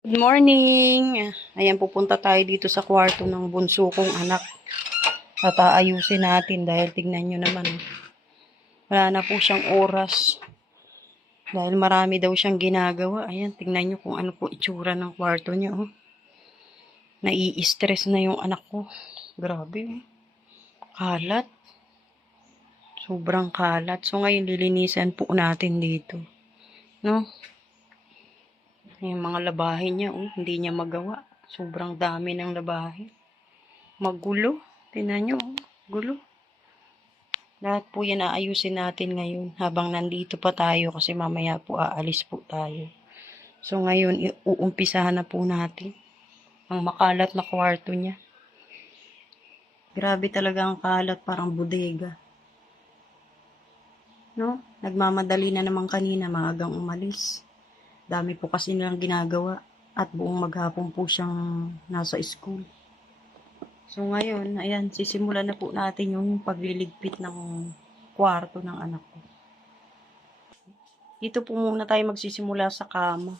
Good morning! Ayan, pupunta tayo dito sa kwarto ng bunso kong anak. At aayusin natin dahil tignan nyo naman. Wala na po siyang oras. Dahil marami daw siyang ginagawa. Ayan, tignan nyo kung ano po itsura ng kwarto niya. Oh. Nai-stress na yung anak ko. Grabe. Oh. Kalat. Sobrang kalat. So ngayon lilinisan po natin dito. No? Yung mga labahin niya, oh, hindi niya magawa. Sobrang dami ng labahin. Magulo. Tingnan nyo, oh, gulo. Lahat po yan aayusin natin ngayon habang nandito pa tayo kasi mamaya po aalis po tayo. So ngayon, uumpisahan na po natin ang makalat na kwarto niya. Grabe talaga ang kalat, parang bodega. No? Nagmamadali na naman kanina, maagang umalis. Dami po kasi nilang ginagawa at buong maghapon po siyang nasa school. So ngayon, ayan, sisimulan na po natin yung pagliligpit ng kwarto ng anak ko. Dito po muna tayo magsisimula sa kama.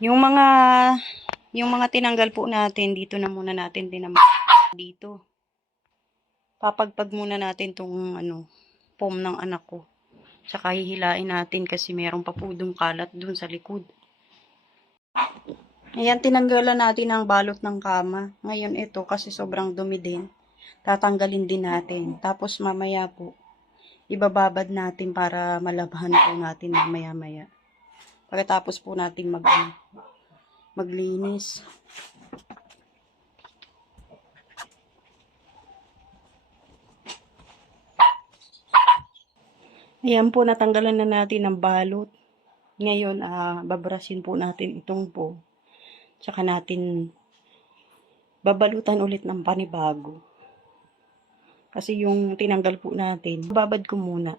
Yung mga tinanggal po natin, dito na muna natin dito. Papagpag muna natin tong foam ng anak ko. Tsaka hihilain natin kasi meron pa po dong kalat dun sa likod. Ayan, tinanggalan natin ang balot ng kama. Ngayon ito kasi sobrang dumi din. Tatanggalin din natin. Tapos mamaya po, ibababad natin para malabhan po natin maya-maya. Pagkatapos po natin maglinis. Ayan po, natanggalan na natin ang balot. Ngayon, babrasin po natin itong po. Tsaka natin babalutan ulit ng panibago. Kasi yung tinanggal po natin, babad ko muna.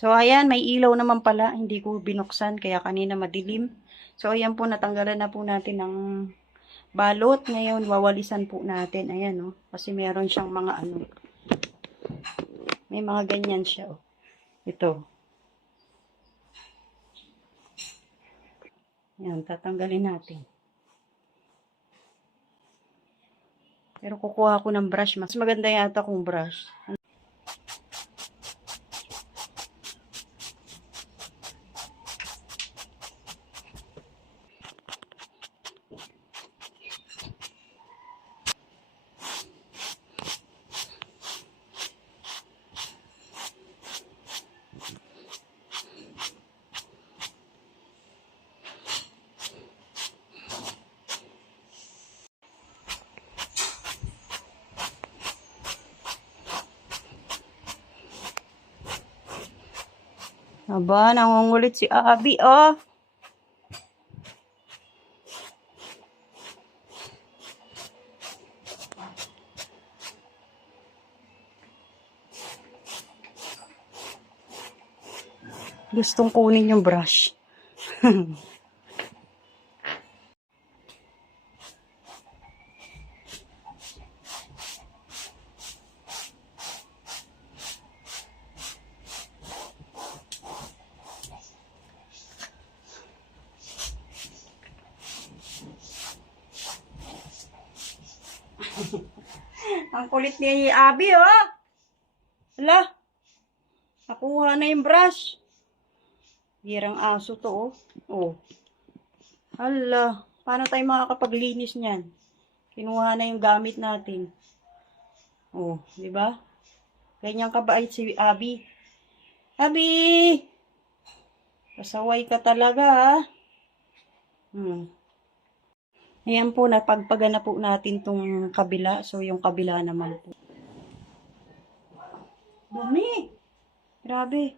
So, ayan, may ilaw naman pala. Hindi ko binuksan, kaya kanina madilim. So, ayan po, natanggalan na po natin ng balot. Ngayon, wawalisan po natin. Ayan, oh. Kasi meron siyang mga may mga ganyan siya, oh. Ito. Ayan, tatanggalin natin. Pero kukuha ko ng brush. Mas maganda yata kung brush. Aba, nangungulit si Abby, oh. Gustong kunin yung brush. Ang kulit ni Abby, oh. Hala. Nakuha na yung brush. Birang aso to, oh. Oh. Hala. Paano tayo makakapaglinis niyan? Kinuha na yung gamit natin. Oh, di ba? Ganyan kabait si Abby. Abby! Pasaway ka talaga, ha? Ayan po, napagpaga na po natin tong kabila. So, yung kabila naman po. Dumi! Grabe.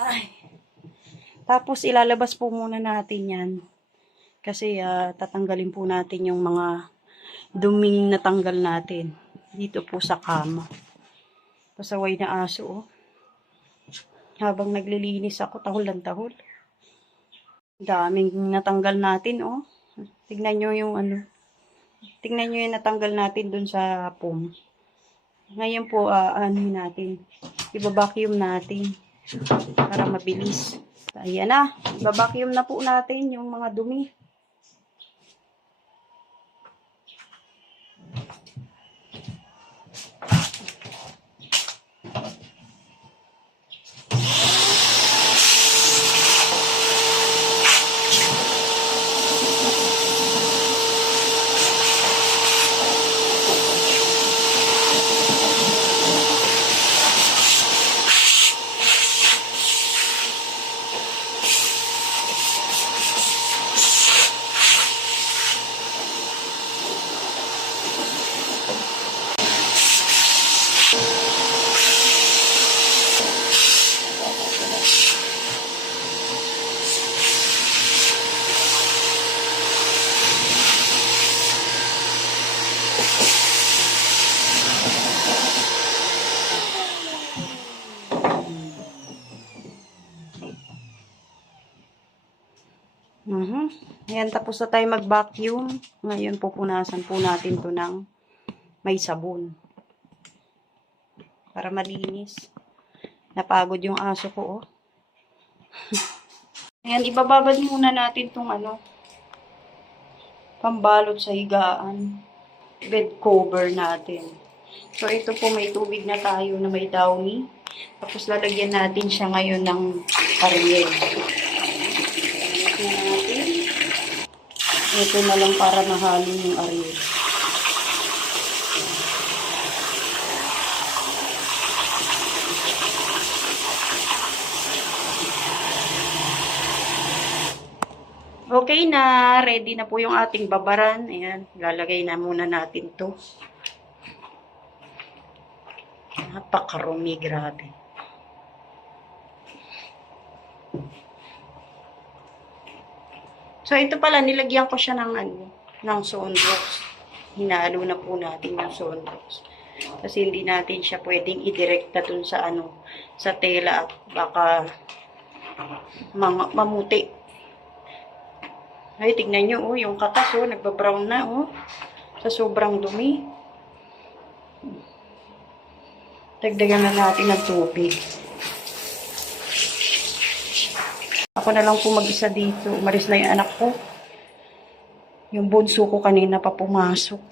Ay. Tapos, ilalabas po muna natin yan. Kasi, tatanggalin po natin yung mga duming natanggal natin. Dito po sa kama. Pasaway na aso, oh. Habang naglilinis ako, tahol lang tahol. Daming natanggal natin, oh. Tignan nyo yung ano. Tignan nyo yung natanggal natin dun sa pom. Ngayon po, ano natin. Iba-vacuum natin. Para mabilis. Ayan na. Iba-vacuum na po natin yung mga dumi. Ayan, tapos na tayo mag-vacuum. Ngayon, pupunasan po natin to ng may sabon. Para malinis. Napagod yung aso ko, oh. Ayan, ibababad muna natin tong ano, pambalot sa higaan. Bed cover natin. So, ito po may tubig na tayo na may downy. Tapos, lalagyan natin siya ngayon ng Ariel. Ito na lang para mahalin yung Ariel. Okay na. Ready na po yung ating babaran. Ayan. Lalagay na muna natin to. Napakarumi. Grabe. So, ito pala, nilagyan ko siya ng, ng Sonrox. Hinalo na po natin yung Sonrox. Kasi hindi natin siya pwedeng idirekta dun sa, sa tela at baka mamuti. Ay, tignan nyo, oh, yung katas, oh, nagbabrown na, oh, sa sobrang dumi. Dagdagan na natin ng tubig. Ako na lang po mag-isa dito. Umalis na yung anak ko. Yung bunso ko kanina pa pumasok.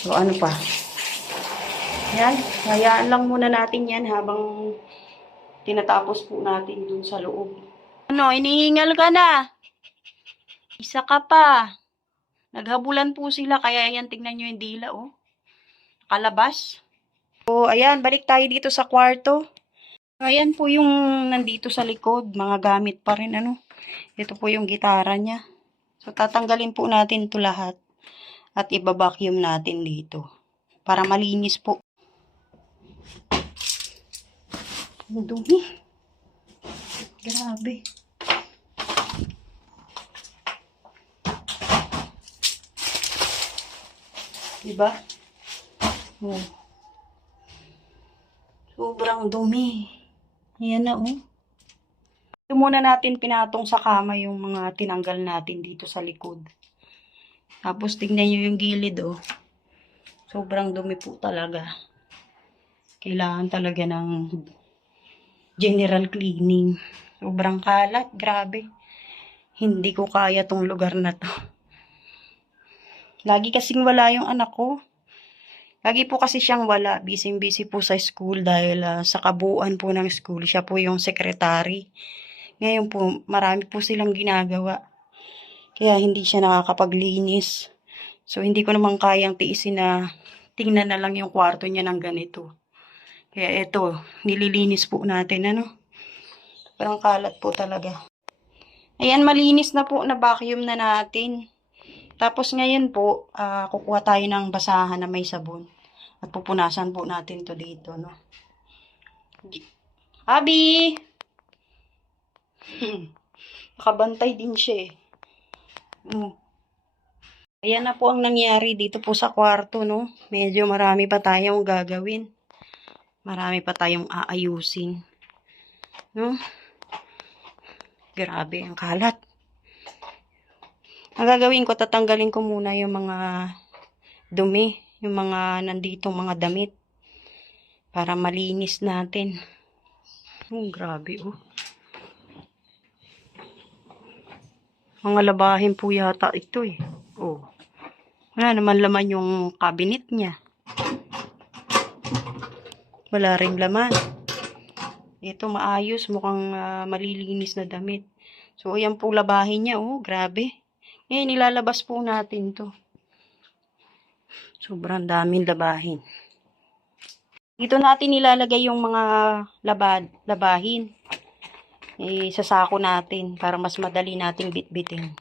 So, ano pa? Yan. Hayaan lang muna natin yan habang tinatapos po natin dun sa loob. Ano, inihingal ka na? Isa ka pa. Naghabulan po sila, kaya yan, tignan nyo yung dila, oh. Kalabas. So, ayan, balik tayo dito sa kwarto. Ayan po yung nandito sa likod, mga gamit pa rin, ano. Ito po yung gitara niya. So, tatanggalin po natin ito lahat at ibabacuum natin dito para malinis po. Ang dumi. Grabe. Diba? Oh. Sobrang dumi. Ayan na, oh. Ito muna natin pinatong sa kama yung mga tinanggal natin dito sa likod. Tapos tingnan nyo yung gilid, oh. Sobrang dumi po talaga. Kailangan talaga ng general cleaning. Sobrang kalat, grabe. Hindi ko kaya tong lugar na to. Lagi kasing wala yung anak ko. Lagi po kasi siyang wala. Busy-busy po sa school dahil sa kabuuan po ng school. Siya po yung secretary. Ngayon po, marami po silang ginagawa. Kaya hindi siya nakakapaglinis. So, hindi ko naman kayang tiisin na tingnan na lang yung kwarto niya ng ganito. Kaya eto, nililinis po natin, ano? Parang kalat po talaga. Ayan, malinis na po, na vacuum na natin. Tapos ngayon po, kukuha tayo ng basahan na may sabon. At pupunasan po natin to dito, no? Abi! Nakabantay din siya eh. Ayan na po ang nangyari dito po sa kwarto, no? Medyo marami pa tayong gagawin. Marami pa tayong aayusin. No? Grabe, ang kalat. Ang gagawin ko, tatanggalin ko muna yung mga dumi, yung mga nandito mga damit para malinis natin. Grabe, oh. Mga labahin po yata ito eh. Oh. Wala naman laman yung cabinet niya. Wala ring laman. Ito maayos, mukhang malilinis na damit. So, ayan po labahin niya, oh, grabe. Ngayon, ilalabas po natin to. Sobrang daming labahin. Dito natin ilalagay yung mga labahin. Sasako natin para mas madali nating bitbitin.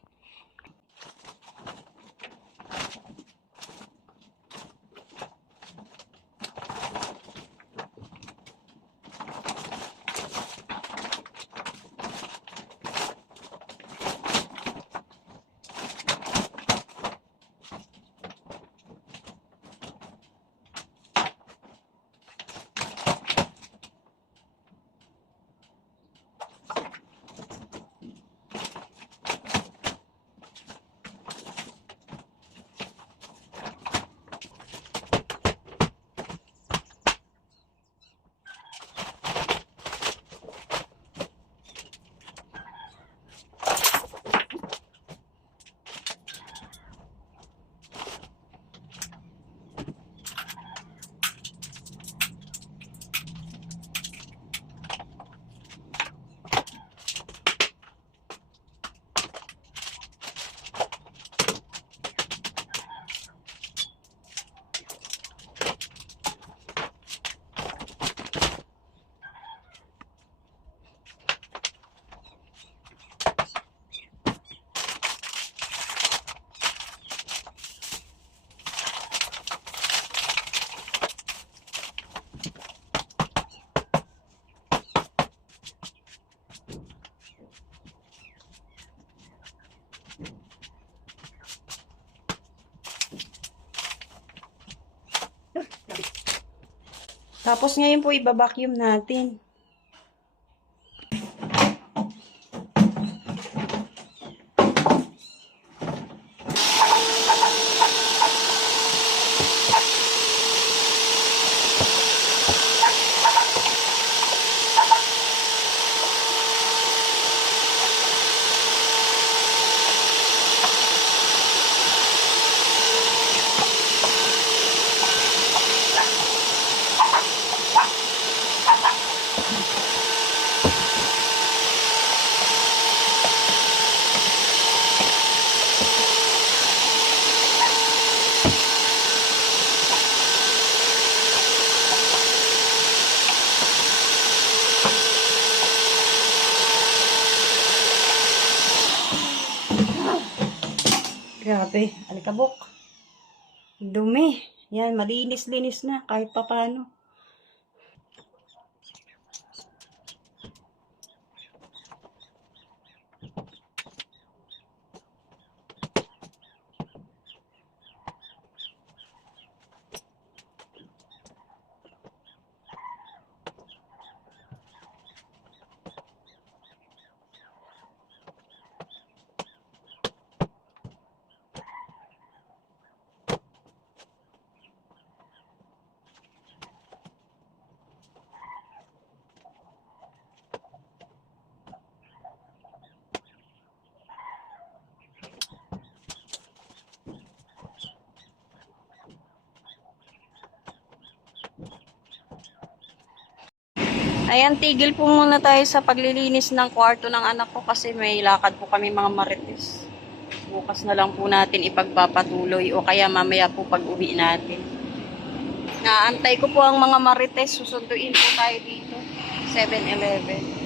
Tapos ngayon po ibabacuum natin. Grabe, alikabok. Dumi. Yan, malinis-linis na kahit papano. Ayan, tigil po muna tayo sa paglilinis ng kwarto ng anak ko kasi may lakad po kami mga marites. Bukas na lang po natin ipagpapatuloy o kaya mamaya po pag uwi natin. Naantay ko po ang mga marites, susunduin po tayo dito. 7-Eleven.